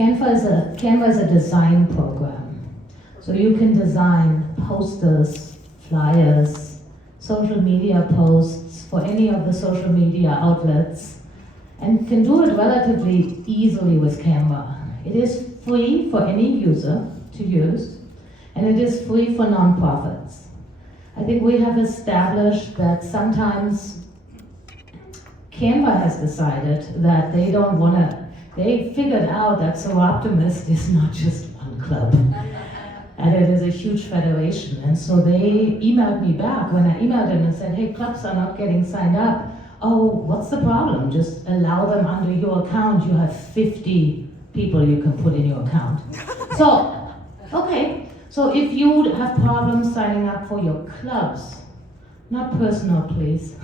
Canva is a design program. So you can design posters, flyers, social media posts for any of the social media outlets, and can do it relatively easily with Canva. It is free for any user to use, and it is free for nonprofits. I think we have established that sometimes Canva has decided that they don't want to, they figured out that Soroptimist is not just one club, and it is a huge federation. And so they emailed me back when I emailed them and said, hey, clubs are not getting signed up. Oh, what's the problem? Just allow them under your account. You have 50 people you can put in your account. So, okay. So if you have problems signing up for your clubs, not personal, please.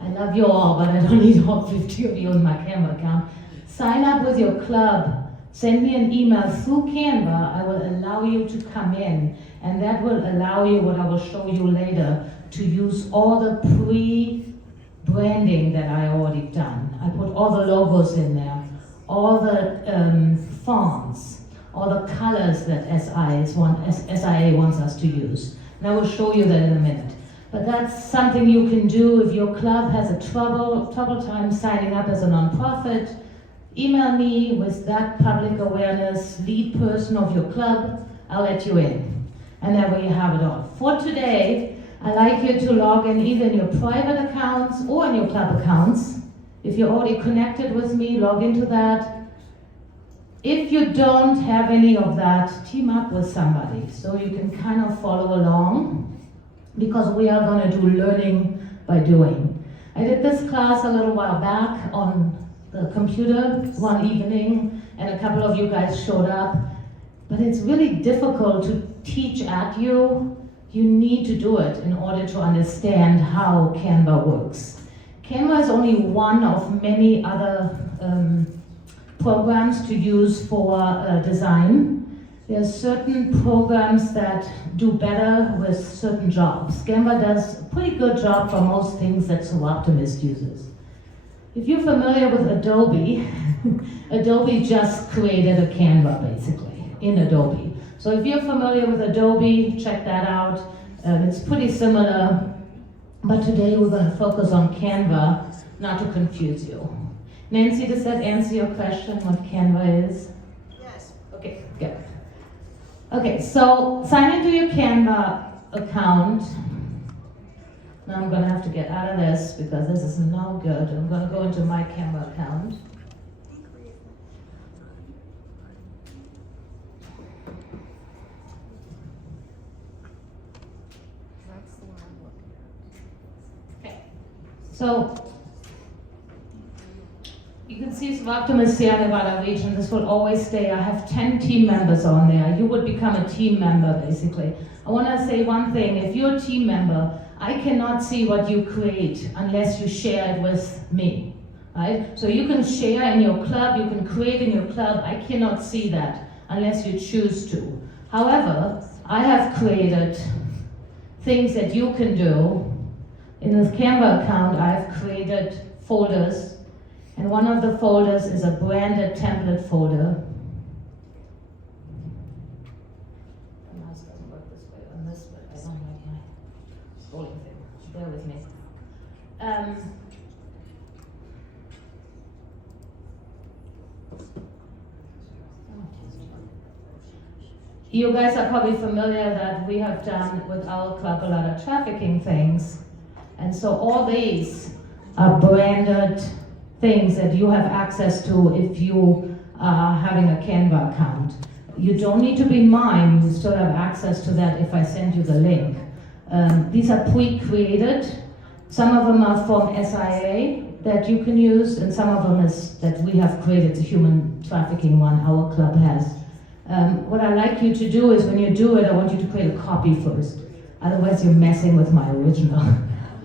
I love you all, but I don't need all 50 of you in my Canva account. Sign up with your club. Send me an email through Canva. I will allow you to come in, and that will allow you, what I will show you later, to use all the pre-branding that I already done. I put all the logos in there, all the fonts, all the colors that SIA wants us to use. And I will show you that in a minute. But that's something you can do if your club has a trouble time signing up as a nonprofit. Email me with that public awareness lead person of your club. I'll let you in. And that way you have it all. For today, I'd like you to log in either in your private accounts or in your club accounts. If you're already connected with me, log into that. If you don't have any of that, team up with somebody so you can kind of follow along, because we are going to do learning by doing. I did this class a little while back on the computer one evening, and a couple of you guys showed up, but it's really difficult to teach at you. You need to do it in order to understand how Canva works. Canva is only one of many other programs to use for design. There are certain programs that do better with certain jobs. Canva does a pretty good job for most things that Soroptimist uses. If you're familiar with Adobe, Adobe just created a Canva basically in Adobe. So if you're familiar with Adobe, check that out. It's pretty similar, but today we're going to focus on Canva, not to confuse you. Nancy, does that answer your question, what Canva is? Yes. Okay, good. Okay, so sign into your Canva account. Now I'm going to have to get out of this because this is no good. I'm going to go into my Canva account. Okay, so you can see Soroptimist Sierra Nevada region. This will always stay. I have 10 team members on there. You would become a team member, basically. I want to say one thing. If you're a team member, I cannot see what you create unless you share it with me, right? So you can share in your club, you can create in your club. I cannot see that unless you choose to. However, I have created things that you can do. In the Canva account, I've created folders. And one of the folders is a branded template folder. The mouse doesn't work this way on this, but I don't like my scrolling thing. Bear with me. You guys are probably familiar that we have done with our club a lot of trafficking things. And so all these are branded things that you have access to if you are having a Canva account. You don't need to be mine, you still have access to that if I send you the link. These are pre-created. Some of them are from SIA that you can use, and some of them is that we have created, the human trafficking one our club has. What I like you to do is when you do it, I want you to create a copy first. Otherwise you're messing with my original.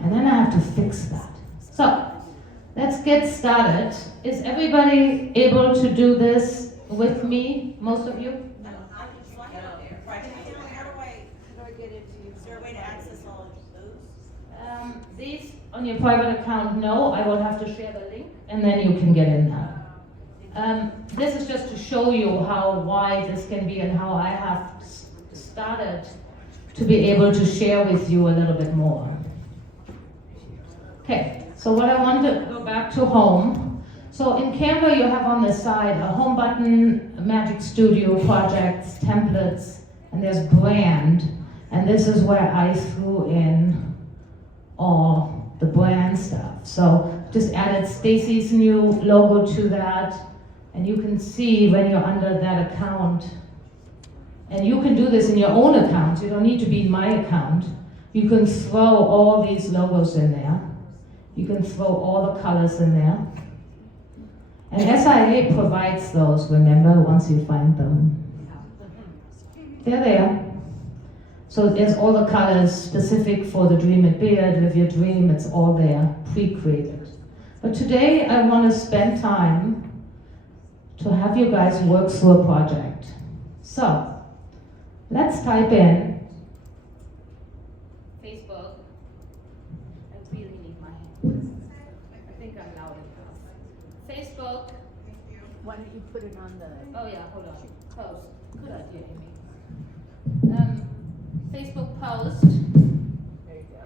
And then I have to fix that. So, let's get started. Is everybody able to do this with me? Most of you? No, I can slide it there. Right. How do I get into you? Is there a way to access all of those? These on your private account, no. I will have to share the link, and then you can get in now. This is just to show you how wide this can be and how I have started to be able to share with you a little bit more. Okay, so what I want to go back to home. So in Canva you have on the side a home button, Magic Studio, projects, templates, and there's brand. And this is where I threw in all the brand stuff. So just added Stacy's new logo to that. And you can see when you're under that account, and you can do this in your own account, you don't need to be in my account. You can throw all these logos in there. You can throw all the colors in there. And SIA provides those, remember, once you find them. They're there. So there's all the colors specific for the Dream It Beard. With your dream, it's all there, pre-created. But today I want to spend time to have you guys work through a project. So, let's type in Facebook. I really need my hands. I think I'm loud enough. Facebook. Why don't you put it on the... Oh yeah, hold on. Post. Good idea, Amy. Facebook post. There you go.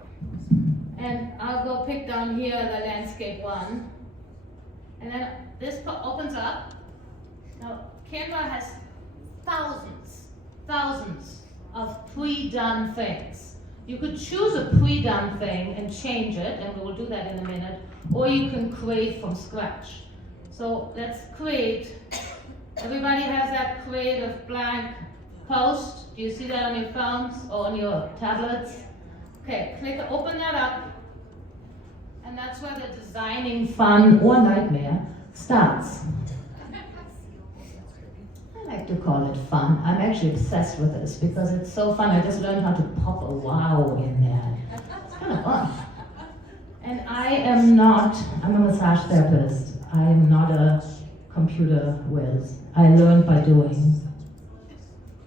And I'll go pick down here the landscape one. And then this opens up. Now, Canva has thousands of pre-done things. You could choose a pre-done thing and change it, and we will do that in a minute, or you can create from scratch. So let's create. Everybody has that creative blank post. Do you see that on your phones or on your tablets? Okay, open that up, and that's where the designing fun or nightmare starts. I like to call it fun. I'm actually obsessed with this because it's so fun. I just learned how to pop a wow in there. It's kind of fun. And I'm a massage therapist. I am not a computer whiz. I learned by doing.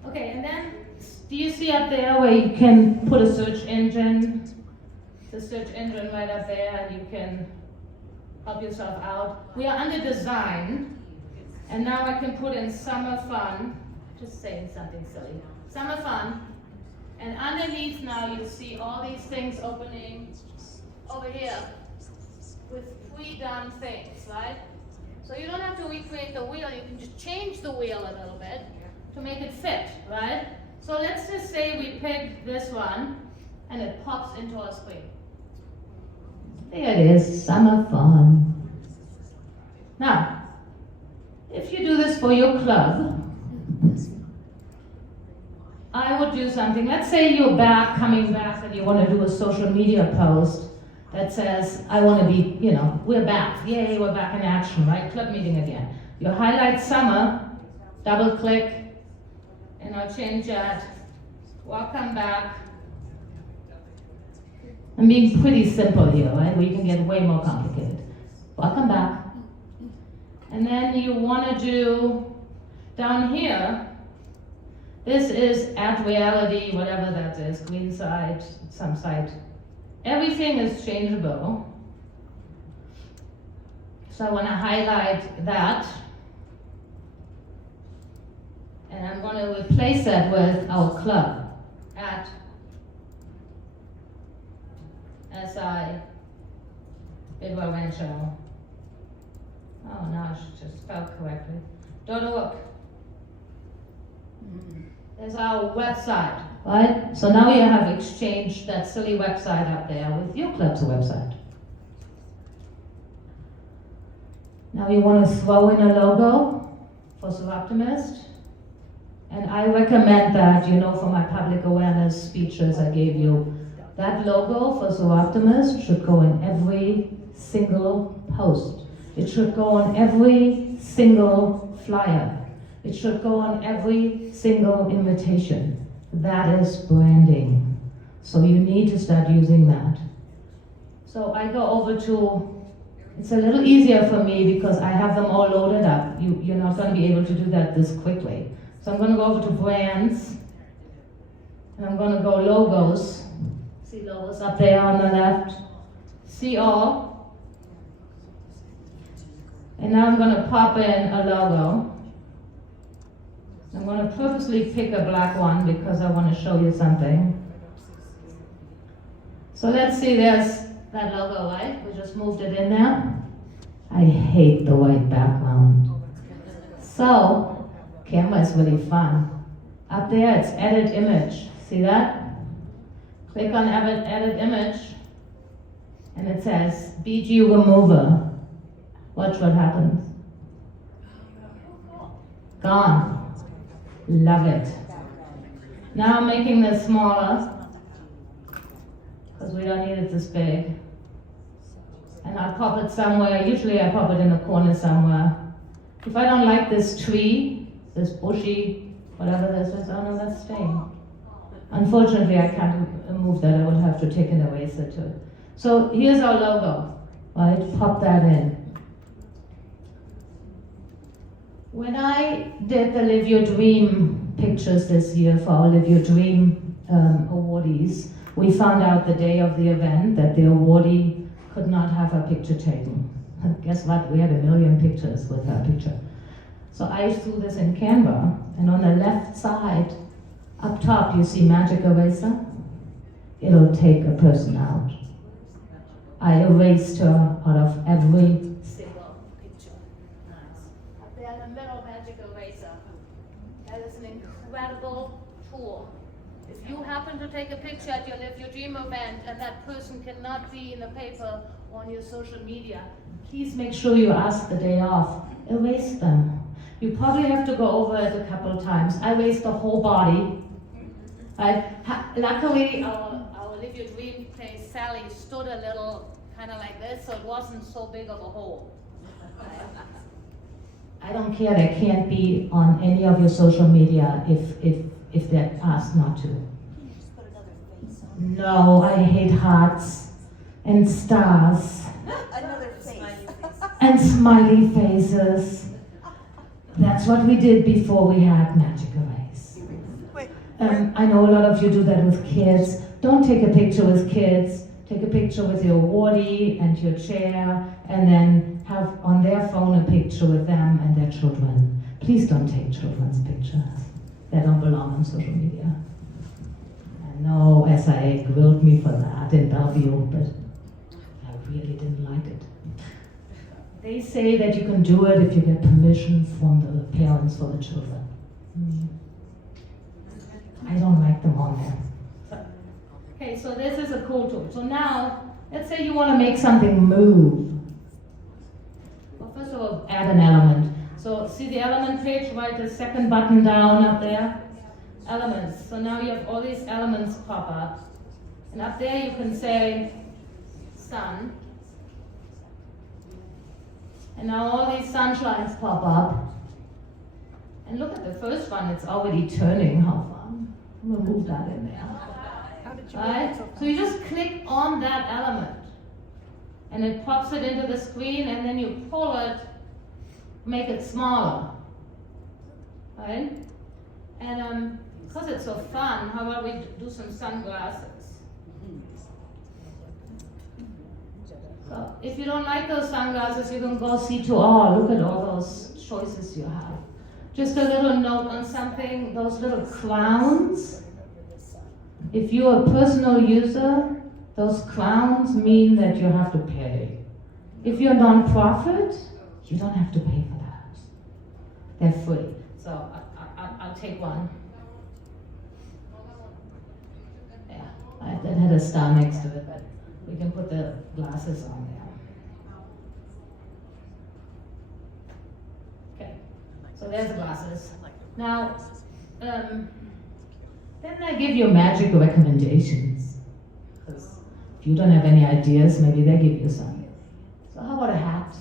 Okay, and then, do you see up there where you can put a search engine? The search engine right up there, and you can help yourself out. We are under design. And now I can put in summer fun, just saying something silly. Summer fun. And underneath now you see all these things opening over here with pre-done things, right? So you don't have to recreate the wheel, you can just change the wheel a little bit to make it fit, right? So let's just say we pick this one and it pops into our screen. There it is, summer fun. Now, if you do this for your club, I would do something. Let's say you're coming back, and you want to do a social media post that says, I want to be, we're back. Yay, we're back in action, right? Club meeting again. You highlight summer, double click, and I'll change that. Welcome back. I'm being pretty simple here, right? We can get way more complicated. Welcome back. And then you want to do down here, this is at reality, whatever that is, green side, some side. Everything is changeable. So I want to highlight that. And I'm going to replace that with our club at SI Bidwell Rancho. Oh, no, I should just spell correctly. .org. There's our website, right? So now you have exchanged that silly website up there with your club's website. Now you want to throw in a logo for Soroptimist. And I recommend that, for my public awareness speeches I gave you, that logo for Soroptimist should go in every single post. It should go on every single flyer. It should go on every single invitation. That is branding. So you need to start using that. So I go over to, it's a little easier for me because I have them all loaded up. You're not going to be able to do that this quickly. So I'm going to go over to brands, and I'm going to go logos. See logos up there on the left. See all. And now I'm going to pop in a logo. I'm going to purposely pick a black one because I want to show you something. So let's see, there's that logo, right? We just moved it in there. I hate the white background. So, Canva is really fun. Up there, it's edit image. See that? Click on edit image, and it says BG remover. Watch what happens. Gone. Love it. Now I'm making this smaller, because we don't need it this big. And I'll pop it somewhere. Usually I pop it in a corner somewhere. If I don't like this tree, this bushy, whatever this is, oh no, that's staying. Unfortunately, I can't remove that. I would have to take an eraser too. So here's our logo, right? Pop that in. When I did the Live Your Dream pictures this year for our Live Your Dream awardees, we found out the day of the event that the awardee could not have her picture taken. Guess what? We had 1 million pictures with her picture. So I threw this in Canva, and on the left side, up top, you see magic eraser. It'll take a person out. I erased her out of every single picture. Nice. Up there in the middle, magic eraser. That is an incredible tool. If you happen to take a picture at your Live Your Dream event and that person cannot be in the paper or on your social media, please make sure you ask the day off. Erase them. You probably have to go over it a couple of times. I erased the whole body. Luckily, our Live Your Dream place, Sally, stood a little kind of like this, so it wasn't so big of a hole. I don't care, they can't be on any of your social media if they're asked not to. No, I hate hearts and stars Another face. and smiley faces. That's what we did before we had magic erase. I know a lot of you do that with kids. Don't take a picture with kids. Take a picture with your awardee and your chair, and then have on their phone a picture with them and their children. Please don't take children's pictures. They don't belong on social media. I know SIA grilled me for that in Bellevue, but I really didn't like it. They say that you can do it if you get permission from the parents for the children. I don't like them on there. Okay, so this is a cool tool. So now, let's say you want to make something move. Well, first of all, add an element. So see the element page, right? The second button down up there. Elements. So now you have all these elements pop up. And up there you can say sun. And now all these sunshines pop up. And look at the first one, it's already turning. How fun. I'm going to move that in there. Right? So you just click on that element. And it pops it into the screen, and then you pull it, make it smaller. Right? And because it's so fun, how about we do some sunglasses? So if you don't like those sunglasses, you can go see to all. Look at all those choices you have. Just a little note on something, those little crowns. If you're a personal user, those crowns mean that you have to pay. If you're a non-profit, you don't have to pay for that. They're free. So I'll take one. Yeah, that had a star next to it, but we can put the glasses on there. Okay, so there's the glasses. Now, then I give you magic recommendations. Because if you don't have any ideas, maybe they give you some. So how about a hat?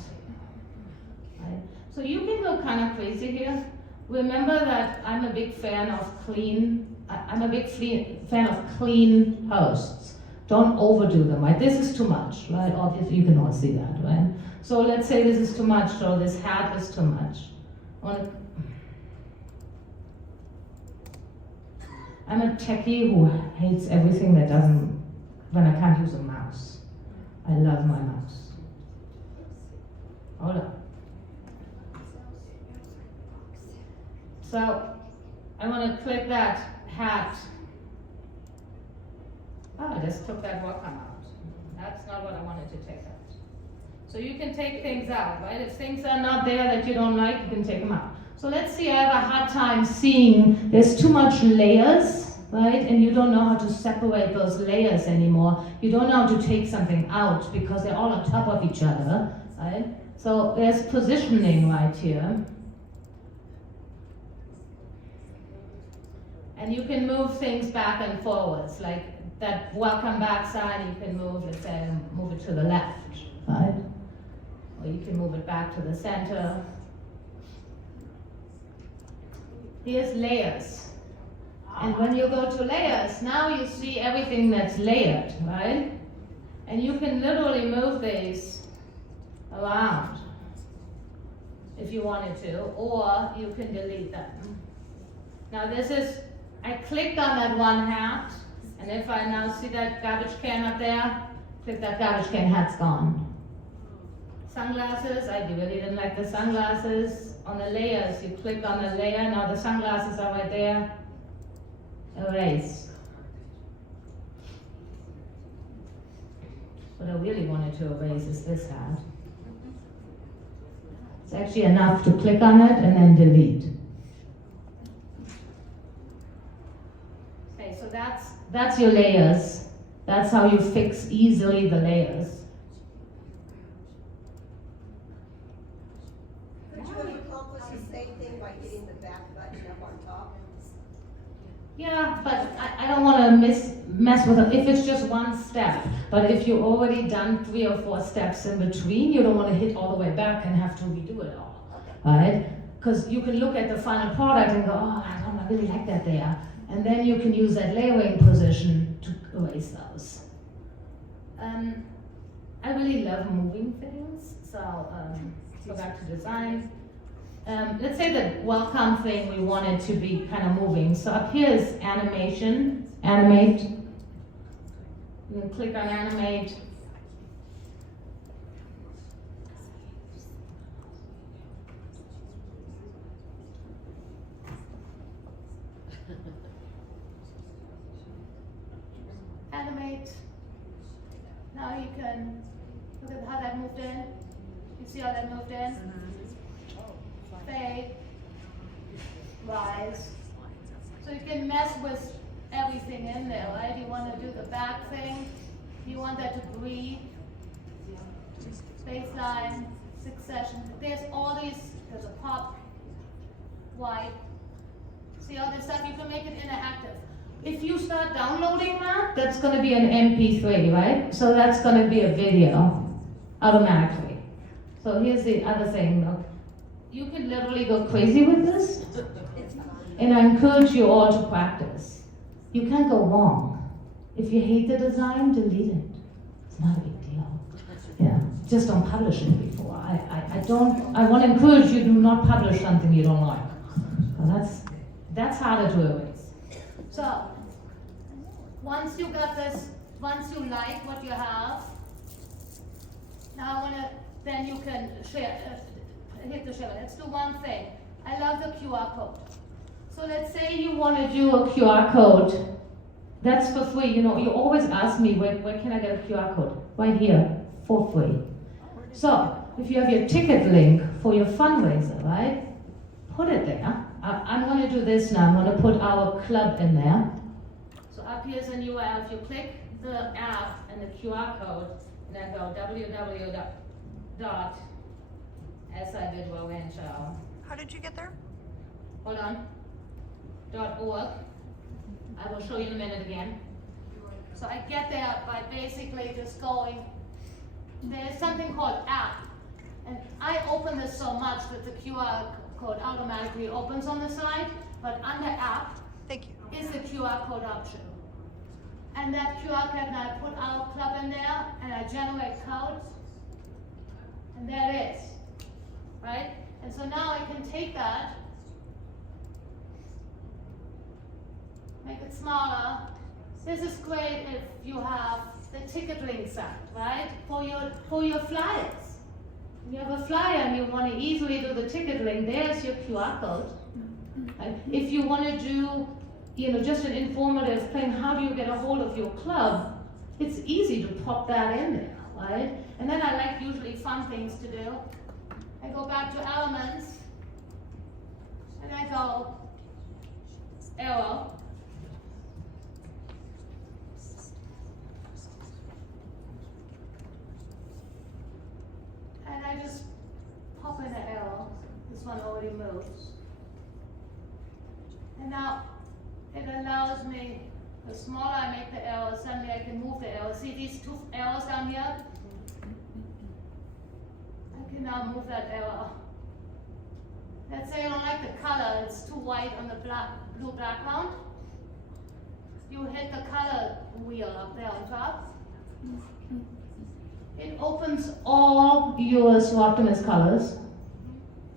Right? So you can go kind of crazy here. Remember that I'm a big fan of clean posts. Don't overdo them, right? This is too much, right? Obviously, you can all see that, right? So let's say this is too much, so this hat is too much. I'm a techie who hates everything that when I can't use a mouse. I love my mouse. Hold on. So I want to click that hat. Oh, I just took that Wacom out. That's not what I wanted to take out. So you can take things out, right? If things are not there that you don't like, you can take them out. So let's say I have a hard time seeing there's too much layers, right? And you don't know how to separate those layers anymore. You don't know how to take something out because they're all on top of each other, right? So there's positioning right here. And you can move things back and forwards, like that welcome back sign you can move, let's say, move it to the left, right? Or you can move it back to the center. Here's layers. And when you go to layers, now you see everything that's layered, right? And you can literally move these around if you wanted to, or you can delete them. Now this is, I clicked on that one hat, and if I now see that garbage can up there, click that garbage can, hat's gone. Sunglasses, I really didn't like the sunglasses. On the layers, you click on the layer, now the sunglasses are right there. Erase. What I really wanted to erase is this hat. It's actually enough to click on it and then delete. Okay, so that's your layers. That's how you fix easily the layers. Could you have accomplished the same thing by hitting the back button up on top? Yeah, but I don't want to mess with it if it's just one step. But if you've already done 3 or 4 steps in between, you don't want to hit all the way back and have to redo it all, right? Because you can look at the final product and go, oh, I don't really like that there. And then you can use that layering position to erase those. I really love moving things, so go back to design. Let's say the welcome thing we wanted to be kind of moving. So up here is animation, animate. You can click on animate. Animate. Now you can look at how that moved in. You see how that moved in? Fade, rise. So you can mess with everything in there, right? You want to do the back thing. You want that to breathe. Baseline, succession. There's all these, there's a pop, white. See all this stuff? You can make it interactive. If you start downloading that, that's going to be an MP3, right? So that's going to be a video automatically. So here's the other thing. Look. You can literally go crazy with this, and I encourage you all to practice. You can't go wrong. If you hate the design, delete it. It's not a big deal. Yeah, just don't publish it before. I want to encourage you to not publish something you don't like. Well, that's harder to erase. So, once you got this, once you like what you have, now then you can share. Hit the share. Let's do one thing. I love the QR code. So let's say you want to do a QR code. That's for free. You know, you always ask me, where can I get a QR code? Right here, for free. So if you have your ticket link for your fundraiser, right? Put it there. I'm going to do this now. I'm going to put our club in there. So up here's a URL. If you click the app and the QR code, and then go www. As I did Rancho. How did you get there? Hold on. .org. I will show you in a minute again. So I get there by basically just going, there's something called app. And I open this so much that the QR code automatically opens on the side, but under app is the QR code option. And that QR code, and I put our club in there, and I generate codes, and there it is. Right? And so now I can take that, make it smaller. This is great if you have the ticket link set, right? For your flyers. When you have a flyer and you want to easily do the ticket link, there's your QR code. Right? If you want to do, just an informative thing, how do you get a hold of your club? It's easy to pop that in there, right? And then I like usually fun things to do. I go back to elements, and I go arrow. And I just pop in an arrow. This one already moves. And now it allows me, the smaller I make the arrow, suddenly I can move the arrow. See these two arrows down here? I can now move that arrow. Let's say you don't like the color, it's too white on the blue background. You hit the color wheel up there on top. It opens all your Soroptimist colors.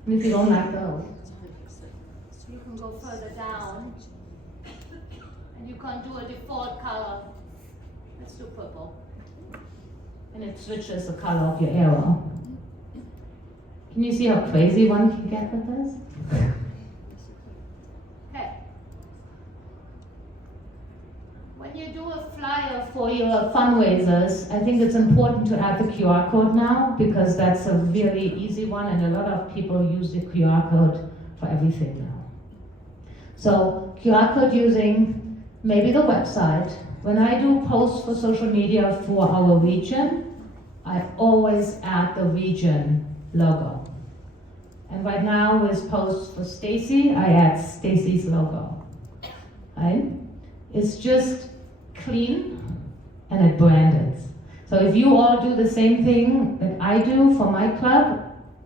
And if you don't like those, you can go further down. And you can do a default color. Let's do purple. And it switches the color of your arrow. Can you see how crazy one can get with this? Okay. When you do a flyer for your fundraisers, I think it's important to add the QR code now because that's a really easy one and a lot of people use the QR code for everything now. So QR code using maybe the website. When I do posts for social media for our region, I always add the region logo. And right now with posts for Stacy, I add Stacy's logo. Right? It's just clean and it branded. So if you all do the same thing that I do for my club,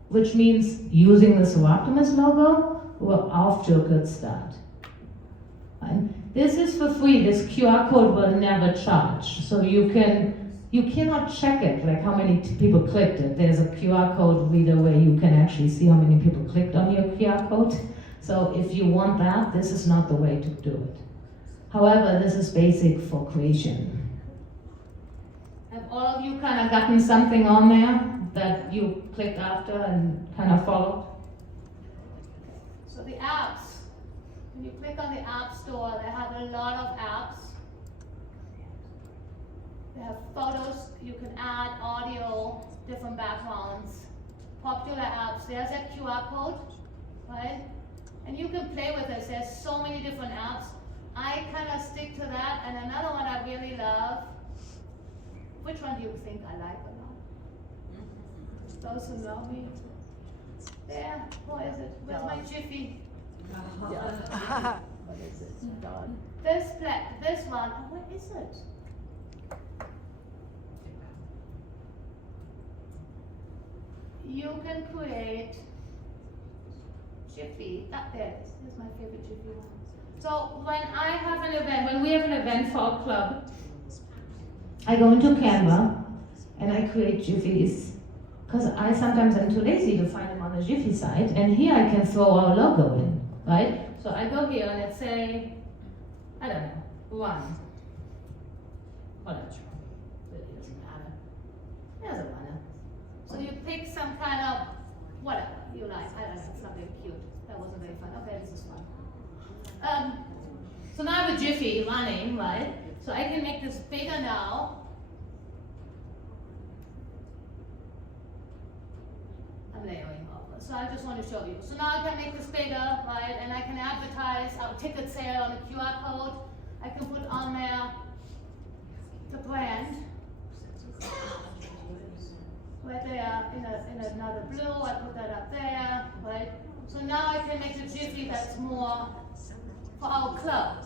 which means using the Soroptimist logo, we're off to a good start. Right? This is for free. This QR code will never charge. So you cannot check it, like how many people clicked it. There's a QR code reader where you can actually see how many people clicked on your QR code. So if you want that, this is not the way to do it. However, this is basic for creation. Have all of you kind of gotten something on there that you clicked after and kind of followed? So the apps, when you click on the App Store, they have a lot of apps. They have photos, you can add audio, different backgrounds, popular apps. There's that QR code, right? And you can play with this. There's so many different apps. I kind of stick to that, and another one I really love. Which one do you think I like or not? Those who know me. There, what is it? Where's my Jiffy? What is it? Dog. This one, what is it? You can create Jiffy. There it is. Here's my favorite Jiffy one. So when we have an event for our club, I go into Canva and I create Jiffies because I sometimes am too lazy to find them on the Jiffy site, and here I can throw our logo in, right? So I go here and let's say, I don't know, one. Whatever. Really doesn't matter. There's a runner. So you pick some kind of whatever you like. I don't know, it's not very cute. That wasn't very fun. Okay, this is fun. So now I have a Jiffy running, right? So I can make this bigger now. I'm layering over. So I just want to show you. So now I can make this bigger, right? And I can advertise our ticket sale on the QR code. I can put on there the brand. Right there in another blue, I put that up there, right? So now I can make a Jiffy that's more for our club.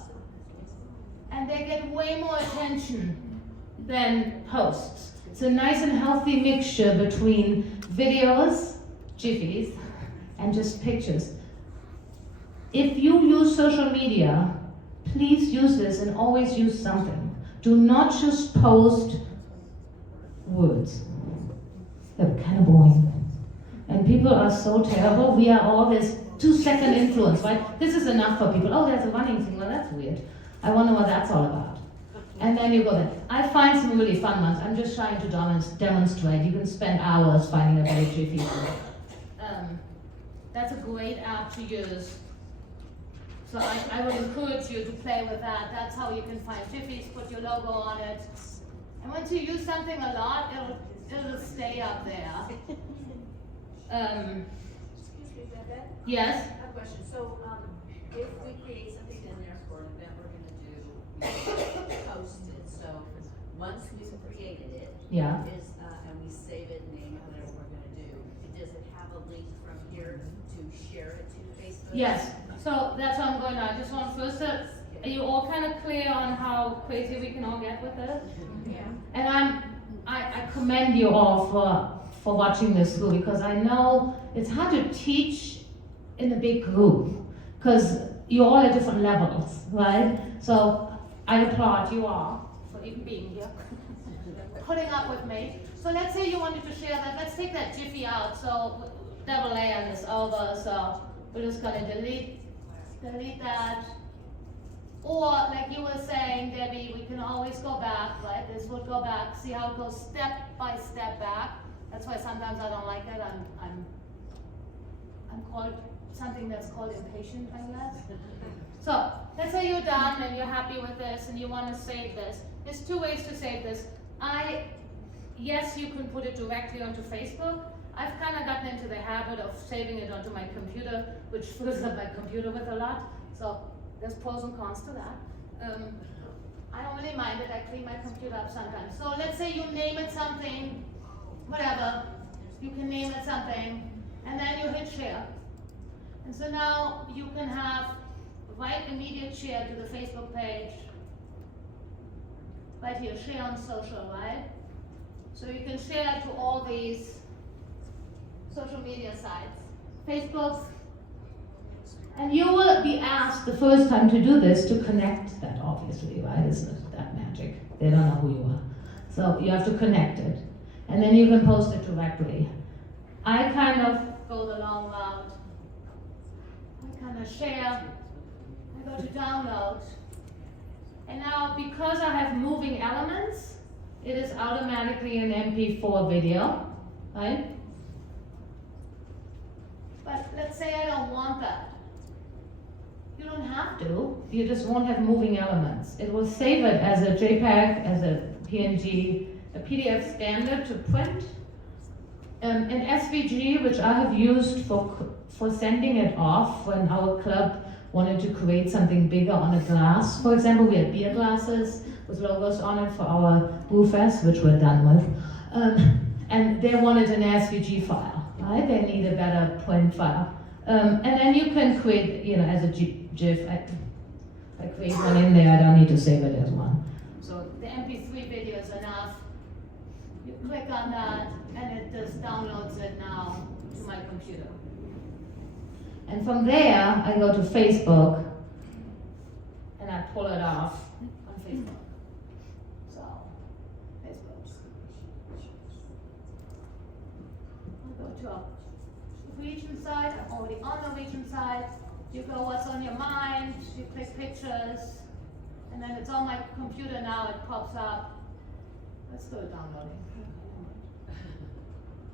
And they get way more attention than posts. It's a nice and healthy mixture between videos, Jiffies, and just pictures. If you use social media, please use this and always use something. Do not just post words. They're kind of boring. And people are so terrible. We are all this 2-second influence, right? This is enough for people. Oh, there's a running thing. Well, that's weird. I wonder what that's all about. And then you go there. I find some really fun ones. I'm just trying to demonstrate. You can spend hours finding a very Jiffy. That's a great app to use So I would encourage you to play with that. That's how you can find Jiffies, put your logo on it. And once you use something a lot, it'll stay up there. Excuse me, Babette, Yes? I have a question. So, if we create something in there for an event we're gonna do, we post it, so once we've created it, Yeah. and we save it, name it, whatever we're gonna do, does it have a link from here to share it to Facebook? Yes. So that's what I'm going on. I just want first to, are you all kind of clear on how crazy we can all get with this? Yeah. And I commend you all for watching this through, because I know it's hard to teach in a big group because you're all at different levels, right? So I applaud you all for even being here, putting up with me. So let's say you wanted to share that. Let's take that Jiffy out. So double A on this over. So we're just gonna delete that. Or, like you were saying, Debbie, we can always go back, right? This would go back, see how it goes step by step back. That's why sometimes I don't like it. I'm called something that's called impatient, I guess. So, let's say you're done and you're happy with this and you want to save this. There's two ways to save this. Yes, you can put it directly onto Facebook. I've kind of gotten into the habit of saving it onto my computer, which fills up my computer with a lot. So, there's pros and cons to that. I don't really mind it. I clean my computer up sometimes. So let's say you name it something, whatever. You can name it something, and then you hit share. And so now you can have right immediate share to the Facebook page. Right here, share on social, right? So you can share to all these social media sites. Facebook. And you will be asked the first time to do this to connect that, obviously, right? Isn't that magic? They don't know who you are. So you have to connect it. And then you can post it directly. I kind of go the long route. I kind of share. I go to download. And now, because I have moving elements, it is automatically an MP4 video, right? But let's say I don't want that. You don't have to, you just won't have moving elements. It will save it as a JPEG, as a PNG, a PDF standard to print. An SVG, which I have used for sending it off when our club wanted to create something bigger on a glass. For example, we had beer glasses with logos on it for our Brewfest, which we're done with. And they wanted an SVG file, right? They need a better print file. And then you can create, as a GIF. I create one in there, I don't need to save it as one. So the MP3 video is enough. You click on that, and it just downloads it now to my computer. And from there, I go to Facebook, and I pull it off on Facebook. So, Facebook. I go to a region site. I'm already on the region site. You go what's on your mind, you click pictures, and then it's on my computer now, it pops up. Let's go downloading.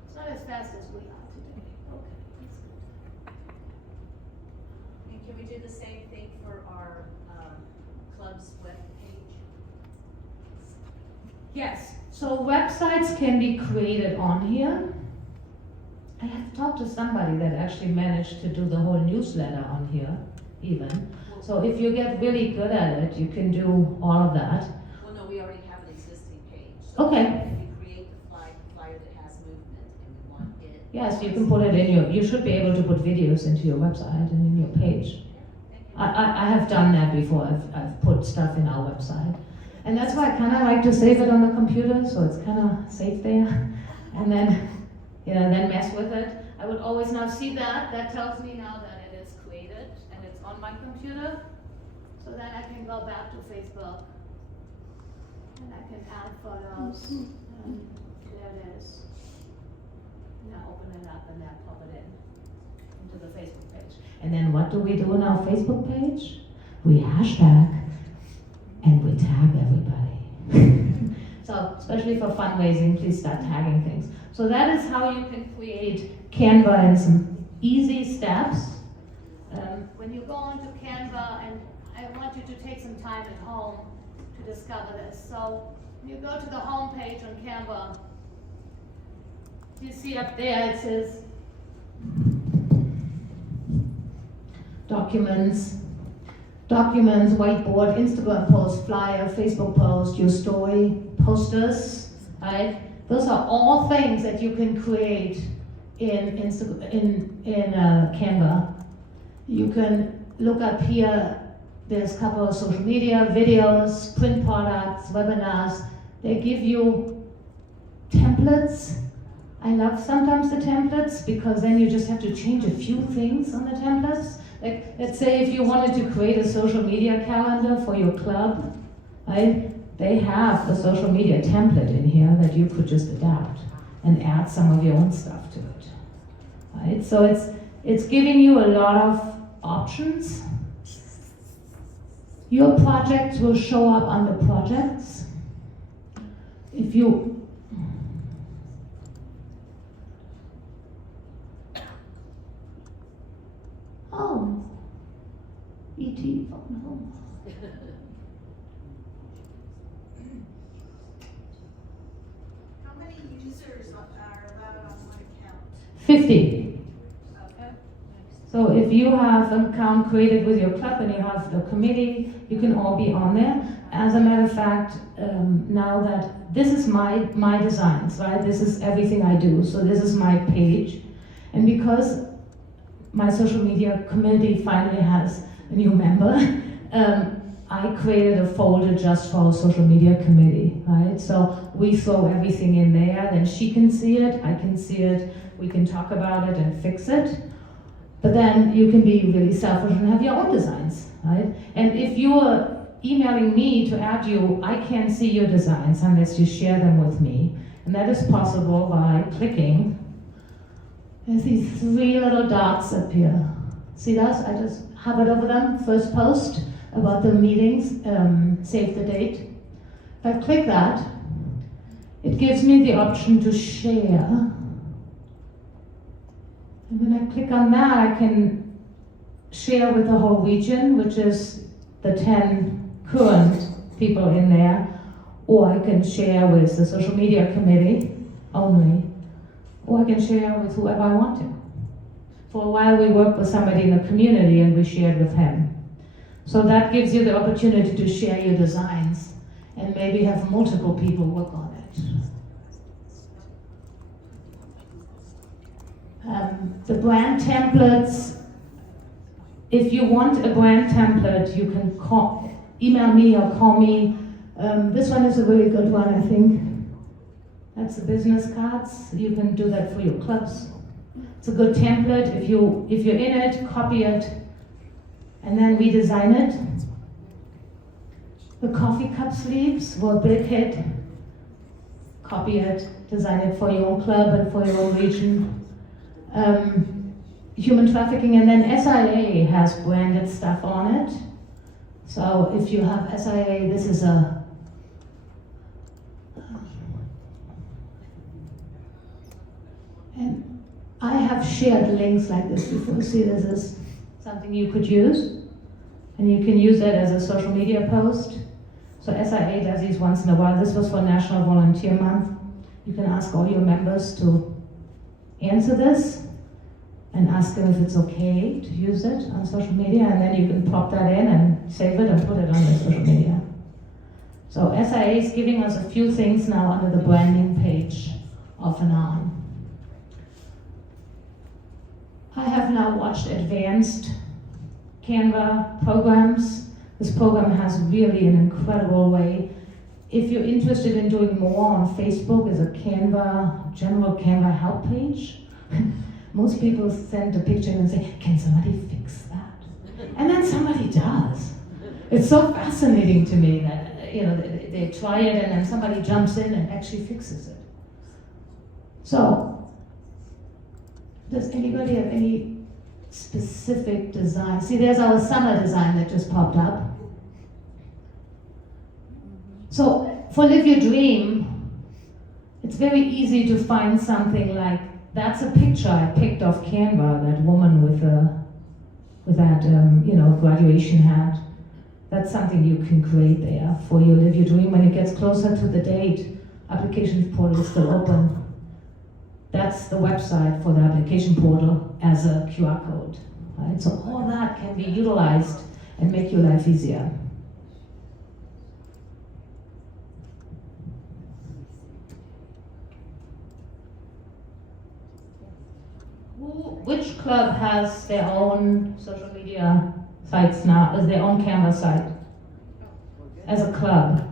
It's not as fast as we are today. Okay, that's good. And can we do the same thing for our club's web page? Yes, so websites can be created on here. I have talked to somebody that actually managed to do the whole newsletter on here, even. So if you get really good at it, you can do all of that. Well, no, we already have an existing page. So Okay. if we create the flyer that has movement and we want it. Yes, you can put it in you should be able to put videos into your website and in your page. I have done that before. I've put stuff in our website. And that's why I kind of like to save it on the computer, so it's kind of safe there. And then, then mess with it. I would always now see that. That tells me now that it is created and it's on my computer. So then I can go back to Facebook and I can add photos. And there it is. And I open it up and then pop it into the Facebook page. And then what do we do on our Facebook page? We hashtag and we tag everybody. So especially for fundraising, please start tagging things. So that is how you can create Canva in some easy steps. When you go onto Canva, and I want you to take some time at home to discover this. So when you go to the home page on Canva, you see up there it says documents, whiteboard, Instagram post, flyer, Facebook post, your story, posters, right? Those are all things that you can create in Canva. You can look up here, there's a couple of social media, videos, print products, webinars. They give you templates. I love sometimes the templates because then you just have to change a few things on the templates. Like, let's say if you wanted to create a social media calendar for your club, right? They have a social media template in here that you could just adapt and add some of your own stuff to it, right? So it's giving you a lot of options. Your projects will show up under projects. If you E.T. phone home. How many users are allowed on one account? 50. Okay. So if you have an account created with your club and you have the committee, you can all be on there. As a matter of fact, now that this is my designs, right? This is everything I do. So this is my page. And because my social media committee finally has a new member, I created a folder just for our social media committee, right? So we throw everything in there, then she can see it, I can see it, we can talk about it and fix it. But then you can be really selfish and have your own designs, right? And if you're emailing me to add you, I can't see your designs unless you share them with me. And that is possible by clicking. There's these 3 little dots up here. See those? I just hovered over them. First post about the meetings, save the date. If I click that, it gives me the option to share. And when I click on that, I can share with the whole region, which is the 10 current people in there, or I can share with the social media committee only, or I can share with whoever I want to. For a while we worked with somebody in the community and we shared with him. So that gives you the opportunity to share your designs and maybe have multiple people work on it. The brand templates, if you want a brand template, you can email me or call me. This one is a really good one, I think. That's the business cards. You can do that for your clubs. It's a good template. If you're in it, copy it, and then redesign it. The coffee cup sleeves were a big hit. Copy it, design it for your own club and for your own region. Human trafficking, and then SIA has branded stuff on it. So if you have SIA, this is a and I have shared links like this before. See, this is something you could use, and you can use it as a social media post. So SIA does these once in a while. This was for National Volunteer Month. You can ask all your members to answer this and ask them if it's okay to use it on social media, and then you can pop that in and save it and put it on your social media. So SIA is giving us a few things now under the branding page off and on. I have now watched advanced Canva programs. This program has really an incredible way. If you're interested in doing more on Facebook, there's a general Canva help page. Most people send a picture and say, can somebody fix that? And then somebody does. It's so fascinating to me that they try it and then somebody jumps in and actually fixes it. So, does anybody have any specific design? See, there's our summer design that just popped up. So, for Live Your Dream, it's very easy to find something like, that's a picture I picked off Canva, that woman with a with that, graduation hat. That's something you can create there for your Live Your Dream. When it gets closer to the date, application portal is still open. That's the website for the application portal as a QR code, right? So all that can be utilized and make your life easier. Which club has their own social media sites now, as their own Canva site? As a club?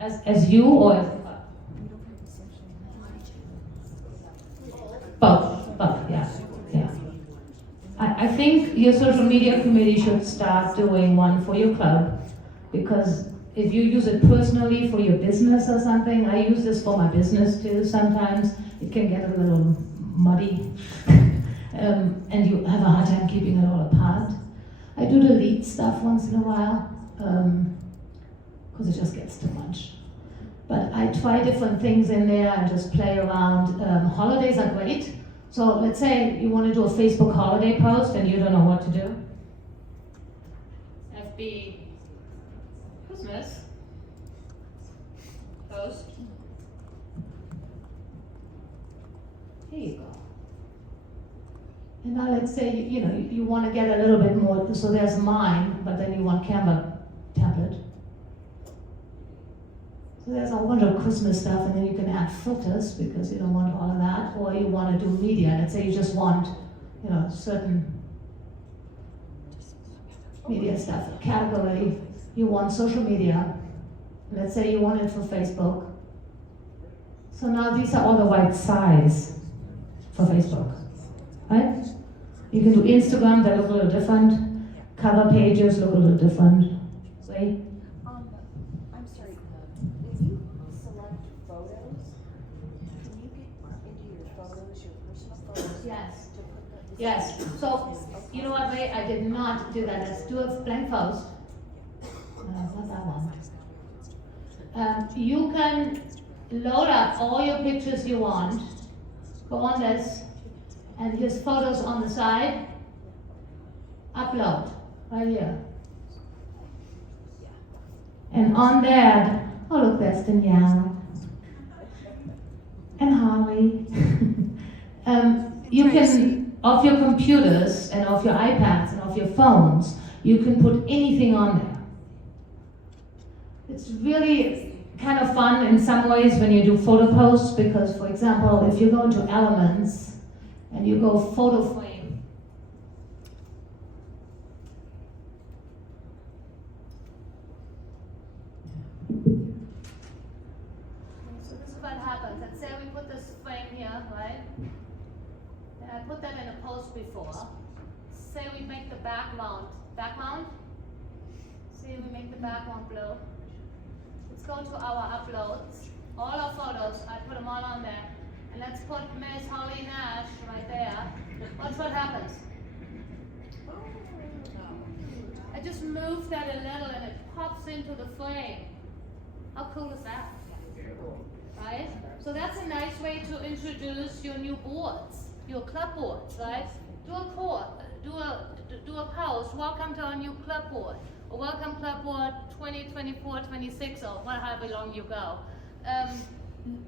As you or as a club? Both, yeah. I think your social media committee should start doing one for your club, because if you use it personally for your business or something, I use this for my business too sometimes, it can get a little muddy and you have a hard time keeping it all apart. I do delete stuff once in a while because it just gets too much. But I try different things in there and just play around. Holidays are great. So let's say you want to do a Facebook holiday post and you don't know what to do. FB Christmas post. Here you go. And now let's say you want to get a little bit more, so there's mine, but then you want Canva template. So there's a whole bunch of Christmas stuff, and then you can add filters because you don't want all of that, or you want to do media. Let's say you just want, certain media stuff, category. You want social media. Let's say you want it for Facebook. So now these are all the right size for Facebook, right? You can do Instagram, that look a little different. Cover pages look a little different. Wait. I'm sorry, if you select photos, can you get into your photos, your personal photos? Yes. To put the. Yes, so, you know what, Ray, I did not do that. Let's do a blank post. Not that one. You can load up all your pictures you want. Go on this, and here's photos on the side. Upload, right here. And on there, oh look, that's Danielle. And Holly. You can, off your computers and off your iPads and off your phones, you can put anything on there. It's really kind of fun in some ways when you do photo posts, because for example, if you go into Elements and you go photo frame, so this is what happens. Let's say we put this frame here, right? And I put that in a post before. Say we make the background. See, we make the background blue. Let's go to our uploads. All our photos, I put them all on there. And let's put Miss Holly Nash right there. Watch what happens. I just moved that a little and it pops into the frame. How cool is that? Right? So that's a nice way to introduce your new boards, your club boards, right? Do a post, welcome to our new club board, or welcome club board 2024, 26, or however long you go.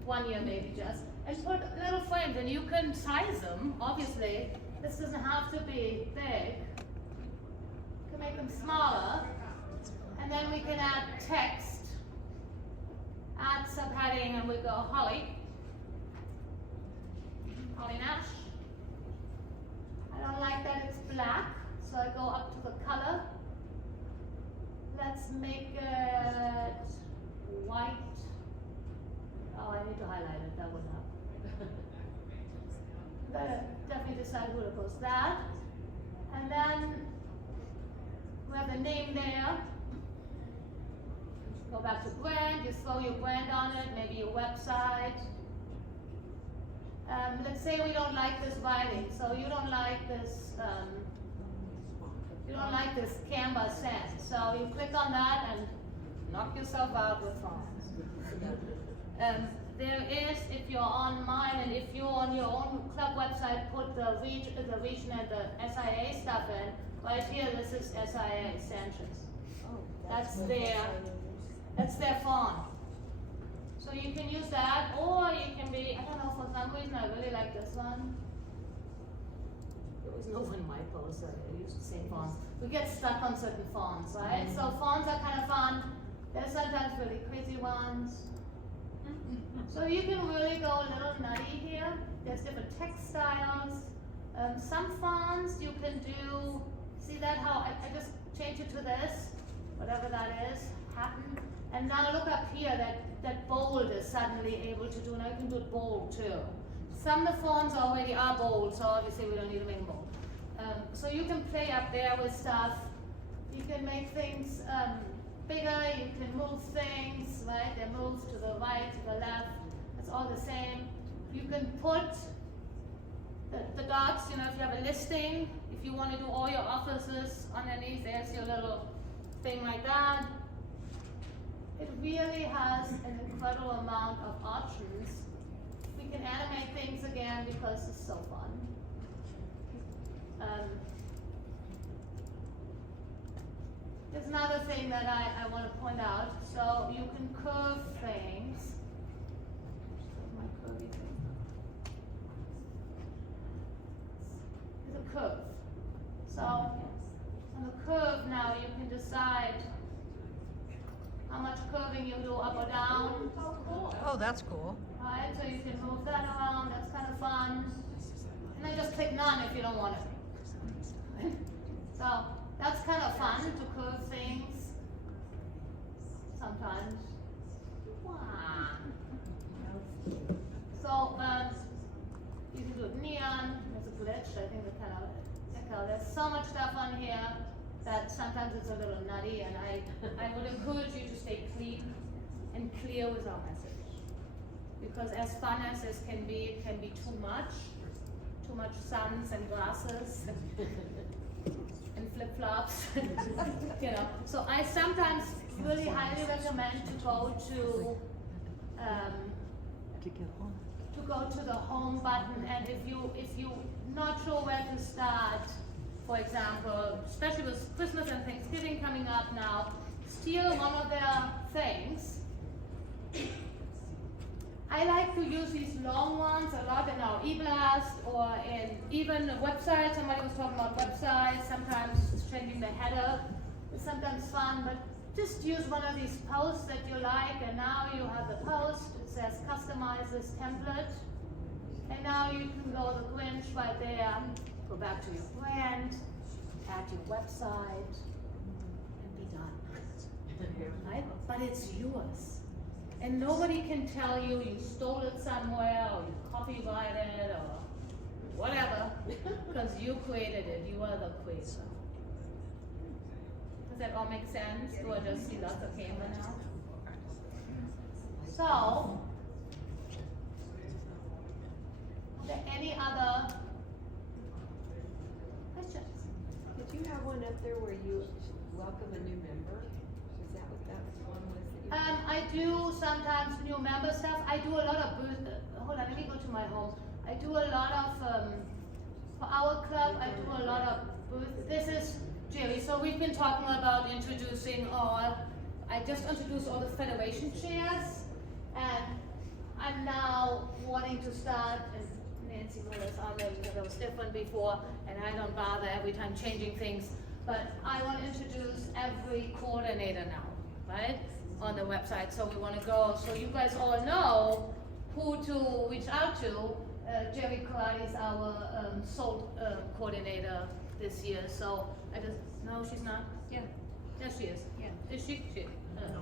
1 year maybe just. And put little frames, and you can size them, obviously. This doesn't have to be big. You can make them smaller. And then we can add text, add subheading, and we go Holly Nash. I don't like that it's black, so I go up to the color. Let's make it white. Oh, I need to highlight it, that would help. Better definitely decide who to post that. And then we have the name there. Go back to brand, just throw your brand on it, maybe your website. Let's say we don't like this writing, so you don't like this Canva send. So you click on that and knock yourself out with fonts. there is, if you're on mine and if you're on your own club website, put the region and the SIA stuff in. Right here, this is SIA Sanchez. Oh, That's what their- SIA is. That's their font. So you can use that, or you can be, I don't know, for some reason I really like this one. There was no one in my post, I used the same fonts. We get stuck on certain fonts, right? So fonts are kind of fun. There's sometimes really crazy ones. So you can really go a little nutty here. There's different text styles. Some fonts you can do, see that how I just change it to this, whatever that is, happen. And now look up here, that bold is suddenly able to do, now you can do it bold too. Some of the fonts already are bold, so obviously we don't need to make them bold. So you can play up there with stuff. You can make things bigger, you can move things, right? They move to the right, to the left, it's all the same. You can put the dots, you know, if you have a listing, if you want to do all your offices underneath, there's your little thing like that. It really has an incredible amount of options. We can animate things again because it's so fun. There's another thing that I want to point out. So you can curve things. My curvy thing. There's a curve. So on the curve now you can decide how much curving you do up or down. Oh, that's cool. Right, so you can move that around, that's kind of fun. And then just click none if you don't want it. So that's kind of fun to curve things. Sometimes. Wow. So you can do it neon, there's a glitch, I think that kind of echo. There's so much stuff on here that sometimes it's a little nutty, and I would encourage you to stay clean and clear with our message. Because as fun as this can be, it can be too much suns and glasses and flip-flops, you know. So I sometimes really highly recommend to go to the home button, and if you're not sure where to start, for example, especially with Christmas and Thanksgiving coming up now, steal one of their things. I like to use these long ones a lot in our e-blast or in even a website. Somebody was talking about websites, sometimes changing the header is sometimes fun, but just use one of these posts that you like, and now you have the post, it says customize this template, and now you can go the Grinch right there, go back to your brand, add your website, and be done. Right? But it's yours. And nobody can tell you you stole it somewhere or you copyrighted or whatever, because you created it, you are the creator. Does that all make sense? Do I just see lots of camera now? So, are there any other questions? Did you have one up there where you welcome a new member? Is that what that one was? I do sometimes new member stuff. I do a lot of hold on, let me go to my home. I do a lot of for our club. I do a lot of booth. This is Jerry. So we've been talking about introducing all. I just introduced all the federation chairs, and I'm now wanting to start. And Nancy Willis on there because I was different before, and I don't bother every time changing things. But I want to introduce every coordinator now, right? On the website, so we want to go, so you guys all know who to reach out to. Jerry Karate is our SOLT coordinator this year, so I just, no, she's not? Yeah. Yes, she is. Yeah. Is she? She.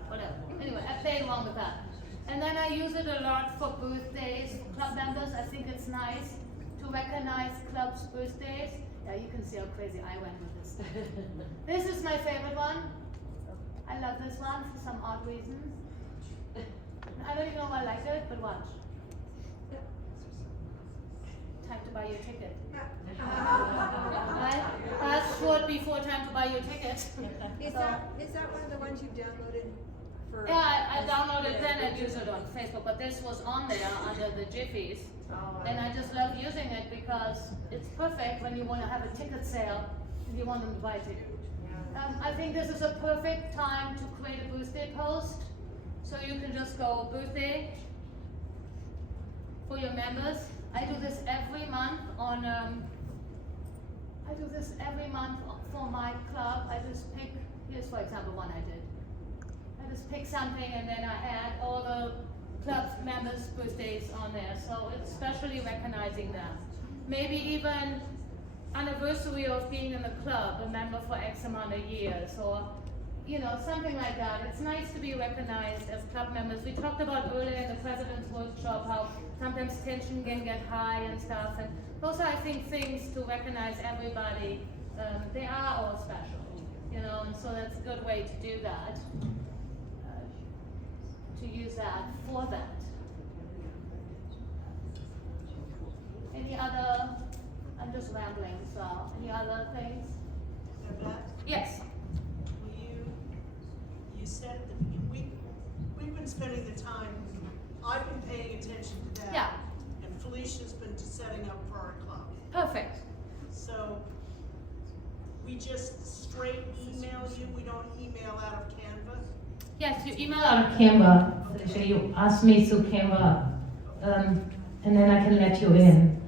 Whatever. Anyway, I play along with that. And then I use it a lot for birthdays, for club members. I think it's nice to recognize clubs' birthdays. Yeah, you can see how crazy I went with this. This is my favorite one. I love this one for some odd reason. I don't even know why I like it, but watch. Time to buy your ticket. Right? That's short before time to buy your ticket. Is that one of the ones you downloaded for. Yeah, I downloaded then and used it on Facebook, but this was on there under the Jiffies. And I just love using it because it's perfect when you want to have a ticket sale and you want them to buy a ticket. I think this is a perfect time to create a birthday post. So you can just go birthday for your members. I do this every month on, for my club. I just pick, here's for example one I did. I just pick something and then I add all the club members' birthdays on there. So it's especially recognizing them. Maybe even anniversary of being in the club, a member for X amount of years, or something like that. It's nice to be recognized as club members. We talked about earlier in the president's workshop how sometimes tension can get high and stuff, and those are, I think, things to recognize everybody. They are all special, and so that's a good way to do that. To use that for that. Any other? I'm just rambling. So, any other things? Babette, Yes. you said at the beginning, we've been spending the time, I've been paying attention to that. Yeah. And Felicia's been setting up for our club. Perfect. So, we just straight email you, we don't email out of Canva? Yes, you email Out of Canva, Felicia, you ask me through Canva, and then I can let you in.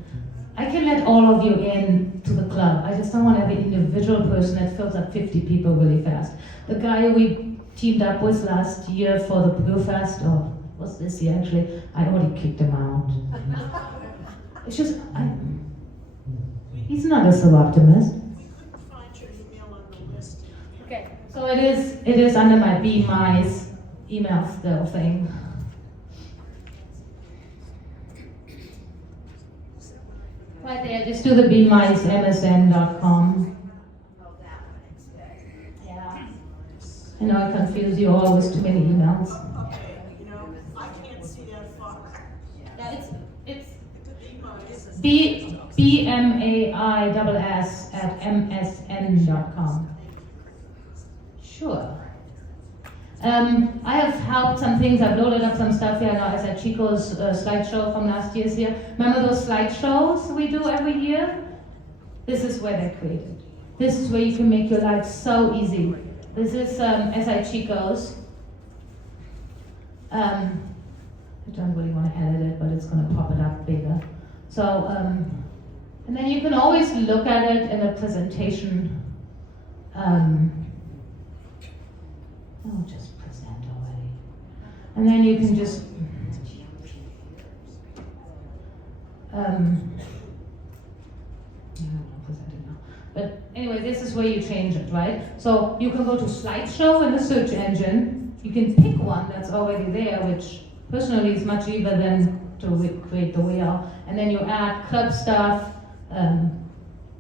I can let all of you in to the club. I just don't want every individual person that fills up 50 people really fast. The guy we teamed up with last year for the Brewfest, or was this year actually, I already kicked him out. It's just, he's not a Soroptimist. We couldn't find your email on the list. Okay. So it is under my Babette Maiss email still thing. Right there, just do the bmaiss.msn.com. Yeah. I know I confuse you all with too many emails. Okay, I can't see that far. It's bmaiss@msn.com. Sure. I have helped some things. I've loaded up some stuff here now as a Chico's slideshow from last year's year. Remember those slideshows we do every year? This is where they're created. This is where you can make your life so easy. This is SI Chico's. I don't really want to edit it, but it's going to pop it up bigger. So, and then you can always look at it in a presentation. Just present already. And then you can just, present it now. But anyway, this is where you change it, right? So you can go to slideshow in the search engine. You can pick one that's already there, which personally is much easier than to create the wheel. And then you add club stuff,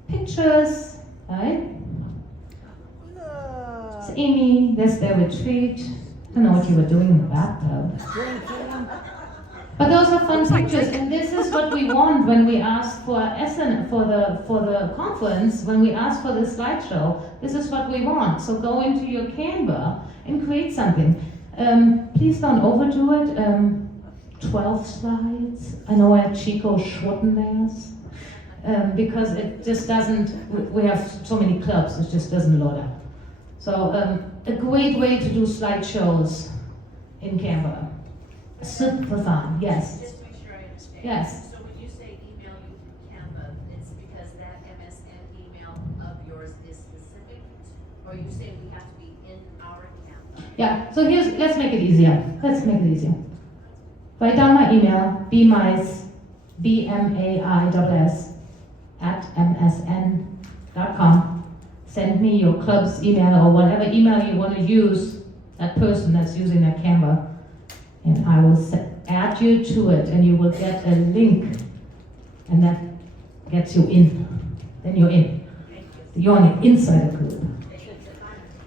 pictures, right? It's Amy, there's their retreat. I don't know what you were doing in the bathtub. But those are fun pictures, and this is what we want when we ask for the conference, when we ask for the slideshow. This is what we want. So go into your Canva and create something. Please don't overdo it. 12 slides. I know I have Chico shorten theirs. Because it just doesn't, we have so many clubs, it just doesn't load up. So a great way to do slideshows in Canva. Super fun, yes. Just make sure I understand. Yes. So when you say email you from Canva, it's because that MSN email of yours is specific? Or you say we have to be in our Canva? Yeah, so let's make it easier. Write down my email, bmaiss, BMAISS, @msn.com. Send me your club's email or whatever email you want to use, that person that's using that Canva. And I will add you to it, and you will get a link, and that gets you in. Then you're in. You're on the inside group.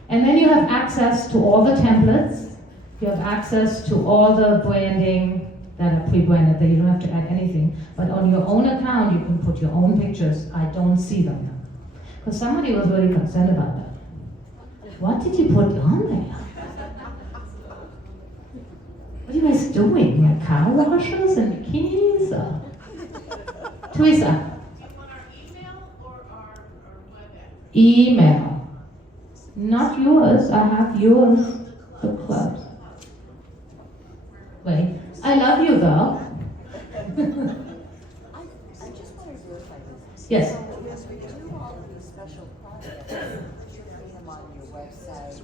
And then you have access to all the templates. You have access to all the branding that are pre-branded, that you don't have to add anything. But on your own account, you can put your own pictures. I don't see them. Because somebody was really concerned about that. What did you put on there? What are you guys doing? Like car washes and bikinis? Teresa? Do you want our email or our web address? Email. Not yours. I have yours. The club's. Wait. I love you though. I just want to verify this. Yes. So as we do all of these special projects, you're putting them on your website,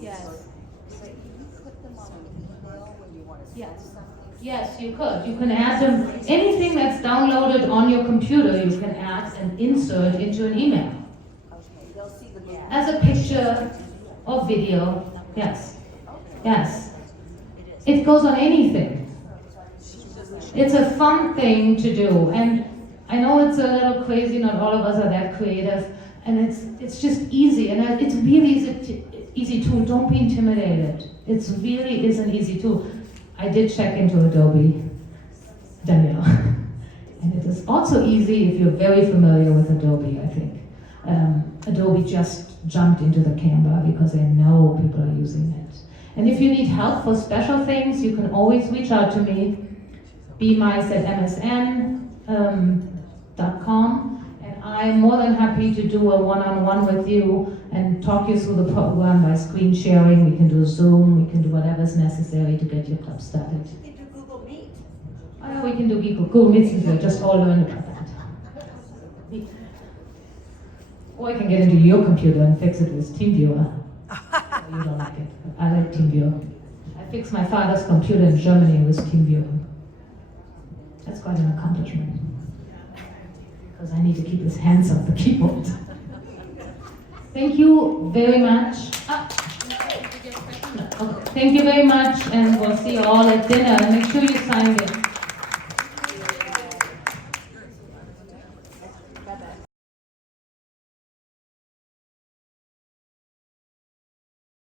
Yes. Facebook, but can you put them on an email when you want to send Yes. something? Yes, you could. You can add them. Anything that's downloaded on your computer, you can add and insert into an email. Okay, they'll see the movie. As a picture or video. Yes. Yes. It goes on anything. It's a fun thing to do. And I know it's a little crazy, not all of us are that creative. And it's just easy. And it's really easy tool. Don't be intimidated. It really is an easy tool. I did check into Adobe, Danielle. And it is also easy if you're very familiar with Adobe, I think. Adobe just jumped into the Canva because they know people are using it. And if you need help for special things, you can always reach out to me, bmaiss@msn.com, and I'm more than happy to do a one-on-one with you and talk you through the program by screen sharing. We can do Zoom, we can do whatever's necessary to get your club started. You can do Google Meet. Oh, yeah, we can do Google Meets, we just all learn about that. Or I can get into your computer and fix it with TeamViewer. You don't like it. I like TeamViewer. I fixed my father's computer in Germany with TeamViewer. That's quite an accomplishment. Because I need to keep his hands off the keyboard. Thank you very much. Okay. Thank you very much, and we'll see you all at dinner. Make sure you sign this.